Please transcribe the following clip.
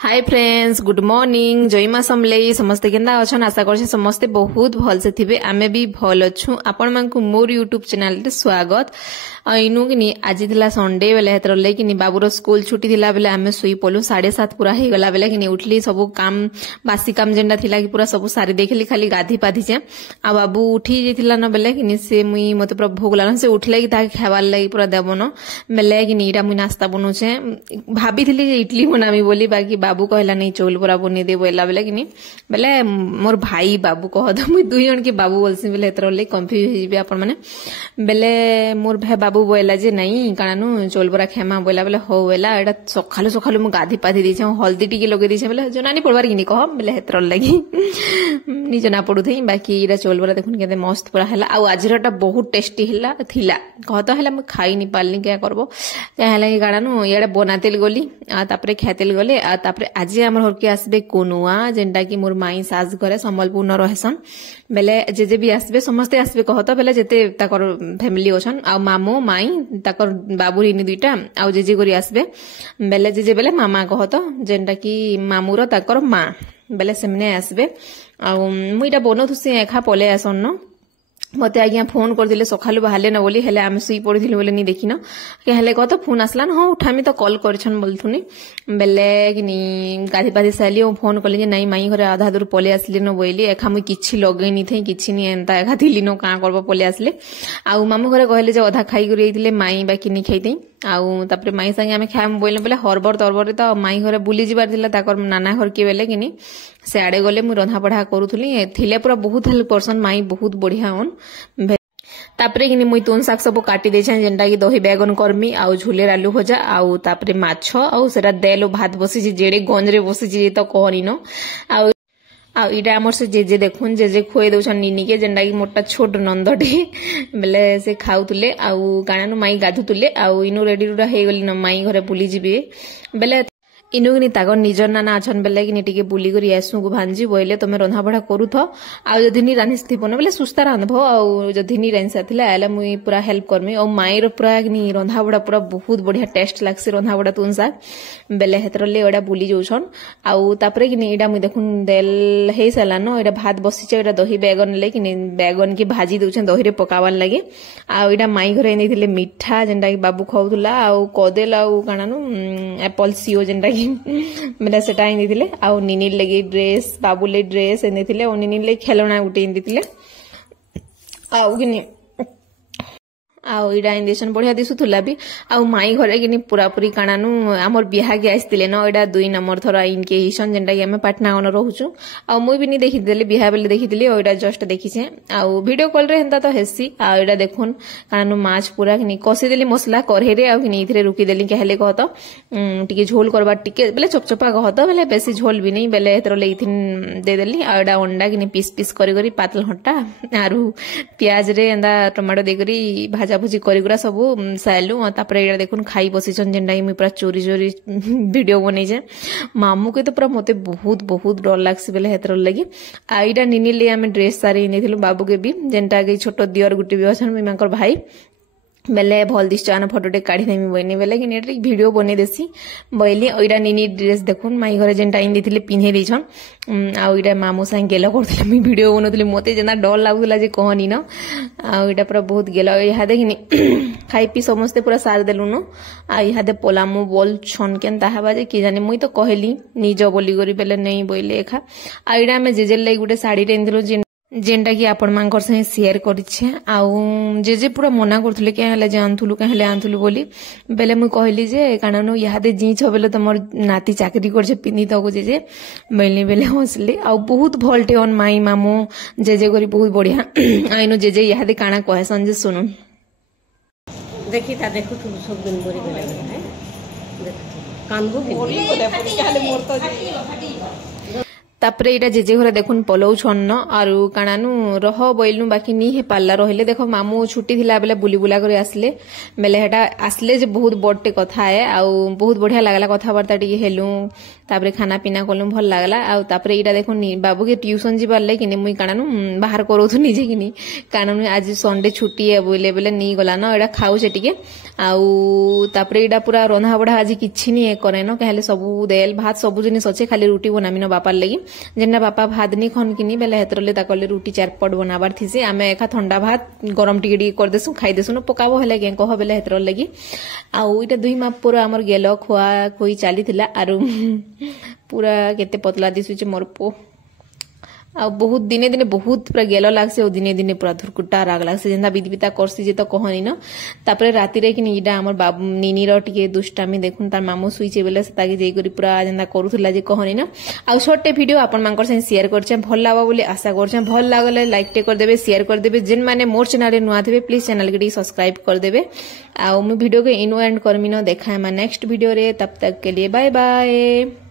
हाय friends, good morning. जयमा समले समस्ते केंदा अछन। आशा करछे समस्ते बहुत भल से थिबे। आमे भी भल अछु। आपण मानकु मोर यूट्यूब चैनल रे स्वागत। इनु किनी आज थिला संडे बेले हेतर ले किनी बाबूर स्कूल छुट्टी थिला बेले आमे सुई पलु 7:30 पूरा हे गला बेले किनी उठली सब काम बासी काम जेंडा थिला कि पूरा सब सारी देखली खाली गाधी पाधी जे आ बाबू उठी जेथिला न बेले किनी से मुई मते पूरा भोग लान से उठले कि ता खावार लागि पूरा देबनो बेले किनी इरा मुई नाश्ता बनु छे भाबी थिली जे इडली बनामी बोली बाकी बाबू कहला नहीं चौल पूरा बनी दे बोला बेले कि बेले मोर भाई बाबू कह दो मुई दुई जन के बाबू बोलसी बेले एतर ले कंफ्यूज हो जिबे आपण माने बेले मोर भाई बाबू बोला जे नहीं कानानु चौल पूरा खेमा बोला बेले हो बेला एटा सखालु सखालु मु गाधी पाधी दी छे हल्दी टिके लगे दी छे बेले जनानी पड़वार कि कह बेले एतर लागि नि जना पडु थई बाकी इरा चौल पूरा देखुन केते मस्त पूरा हला आ आजरटा बहुत टेस्टी हला थिला कह तो हला म खाई नि पालनी क्या करबो क्या हला कि कानानु एडा बनातेल गोली आ तापरे खातेल गले आ तापरे आज आम घर के आसबे कोनुआ जेनटा कि मोर माई सास घरे संबलपुर न रहेसन बेले जेजे भी आसबे समस्ते आसबे कहत बेले जेते ताकर फैमिली ओछन आ मामो माई ताकर बाबू रिनी दुईटा आ जेजे करी आसबे बेले जेजे बेले मामा कहत जेनटा कि मामूर ताकर माँ बेले सेमने आसबे आ मुईटा बनथुसी एखा पले आसन न मत आज्ञा फोन कर दिले सखालु बाहले न बोली हेले आमे सुई पड़िथिलु बोले नि देखिन के हेले कत फोन आसला न हो उठामी तो कॉल करछन बोलथुनी बेले किनी गाधी पाधी साली फोन कले जे नाही माई घरे आधा दूर पले आसले न बोइली एखा मुई किछि लगै नि थई किछि नि एंता एखा थिली न का करबो पले आसले आ मामू घरे कहले जे आधा खाई गरि आइथिले माई बाकी नि खाइतई आउ तापरे माई संगे आमे खाम बोइले बेले हरबर तरबर तो माई घरे बुली जिबार दिला ताकर नाना घर के बेले किनी से आड़े गले मु रंधा पढ़ा करूथुली थिले पूरा बहुत हेल्प करसन माई बहुत बढ़िया होन तापरे किनी मुई तुन साग सब काटी दे छन जेंटा कि दही बैगन कर्मी आउ झुले आलू भजा आउ तापरे माछ आउ सेरा देलो भात बसी जेडे गंज रे बसी जे तो कहनी न आउ आ इटा हमर से जे देखुन जे खोए दउछन निनी के जेंडा कि मोटा छोट नंदटे बेले से खाउतले आउ कानानु माई गाधुतले आउ इनु रेडी रुडा हे गली न माई घरे बुली जिबे बेले इनु कि तागर निजर नाना अछन बेले कि टिके बुली करी आसु को भांजी बोइले तमे रंधा बढा करूथ आ जदि नि रानिस थिबो न बेले सुस्ता रांधबो आ जदि नि रानिस थिला आले मुई पूरा हेल्प करमी ओ माई रो पूरा कि रंधा बढा पूरा बहुत बढ़िया टेस्ट लागसी रंधा बढा तुन सा बेले हेतर ले एडा बुली जोछन आउ तापरे कि एडा मुई देखुन देल हे सला न एडा भात बसिचे एडा दही बैगन ले कि बैगन की भाजी दउछन दही रे पकावान लागे आ एडा माई घरे नै थिले मिठा जेंडा कि बाबू खाउतला आउ कदेल आउ कानानु एप्पल सीओ जेंडा मेरा सेटा इन दिले आ निनी लगे ड्रेस बाबू ले ड्रेस एने थिले ओ निनी ले खेलना गुटे इन दिले आउ किनी आउ इडा इंजेक्शन बढ़िया दिसुथुला भी आउ माई घरे किनी पूरा पूरी कानानु हमर बिहा के आइसतिले न एडा 2 नंबर थरा इनके हिसन जेंडा कि हमें पाटना गन रहउछु आ मुई भी नि देखि देले बिहा बेले देखि देली ओइडा जस्ट देखि छे आउ वीडियो कॉल रे हेंता तो हेसी आ एडा देखुन कानानु माछ पूरा किनी कसी देली मसला करहे रे आ किनी इथरे रुकी देली कहले कहत टिके झोल करबा टिके बेले चपचपा कहत बेले बेसी झोल भी नहीं बेले हेतर ले इथिन दे देली आ एडा अंडा किनी पीस पीस करी करी पातल हट्टा आरु प्याज रे एंदा टमाटो दे करी भाजा भुजी करिगुरा सब साइलु तापरे एडा देखुन खाई बसिछन जेंडा कि पूरा चोरी चोरी वीडियो बनै जे मामू के तो पूरा मते बहुत बहुत डर लागसी बेले हेतर लगी आइडा निनी ले हमें ड्रेस सारी नेथिलु बाबू के भी जेंटा कि छोटो दियर गुटी भी अछन मिमांकर भाई बेले भल दिसचान फोटोटे काढी देमी बइनी बेले कि नेट वीडियो बने देसी बइली ओइडा निनी ड्रेस देखुन माई घरे जेंटा इन दिथिले पिन्हे दिछन आ ओइडा मामू संग गेलो करथिले मी वीडियो बनोथिले मते जेना डर लागुला जे कहनी न आ ओइडा पूरा बहुत गेलो इहा देखिनी खाई पी समस्ते पूरा सार देलु न आ इहा दे पोलामु बोल छन केन ताहा बाजे कि जाने मुई तो कहली निज बोली गरी बेले नहीं बइले एखा आइडा में जेजेल लाई गुटे साड़ी रेंदिलो जेंटा कि आपण मानकर से शेयर करिछे आउ जे पूरा मना करथुले के हले जानथुलु के हले आनथुलु बोली बेले मुई कहली जे कानानु यादे जी छ बेले तमर नाती चाकरी करछे पिनी तको जे बेले बेले हंसले आउ बहुत भलटे ऑन माई मामू जे करी बहुत बढ़िया आइनो जे यादे काना कहसन जे सुनु देखि ता देखु तू सब दिन बोरी बेले है कानबो बोली बोले पड़ी के हले मोर तो तापरे इटा जेजे घरे देखुन पलौ छन्न आरु कानानु रह बोइलनु बाकी नी हे पाल्ला रहले देखो मामू छुट्टी थिला बेले बुली बुला करे आसले बेले हेटा आसले जे बहुत बडटे कथा है आउ बहुत बढ़िया लागला कथा वार्ता टिके हेलु तापरे खाना पीना कोलु भल लागला आउ तापरे इटा देखो बाबू के ट्यूशन जिबार ले किने मुई कानानु बाहर करोथु निजे किनी कानानु आज संडे छुट्टी है बोले बेले नी गला न एडा खाउ से टिके आउ तापरे इडा पूरा रंधा बढ़ा आज किछि नि करे न कहले सब देल भात सब जिनिस अच्छे खाली रुटी बनामी न बापार लगी जेना बापा भात नि खन किनी बेले हेतरले ताकले रुटी 4 पट बनाबार थिसे आमे एका ठंडा भात गरम टिके कर देसु खाई देसु न पकाबो हेले के कह बेले हेतर लगी आउ इटा 2 माप पूरा हमर गेलो खोआ कोई चाली थिला आरो पूरा केते पतला दिसु जे मोर पो आ बहुत दिने दिने बहुत पूरा गेल लागसे दिने दिने पूरा धुरकुटा राग लागसे जेंदा विधिपिता करसी जे तो कहनी न तापरे राति रे कि इडा हमर बाबू निनी रो टिके दुष्टामी देखुन तार मामू सुइचे बेले से तागे जेई करी पूरा जेंदा करूथला जे कहनी न आ छोटे वीडियो आपन मानकर से शेयर करछे भल लावा बोली आशा करछे भल लागले लाइक टे कर देबे शेयर कर देबे जेन माने मोर चैनल रे नुआ थेबे प्लीज चैनल के सब्सक्राइब कर देबे आ मु वीडियो के इन एंड करमी न देखा है नेक्स्ट वीडियो रे तब तक के लिए बाय बाय।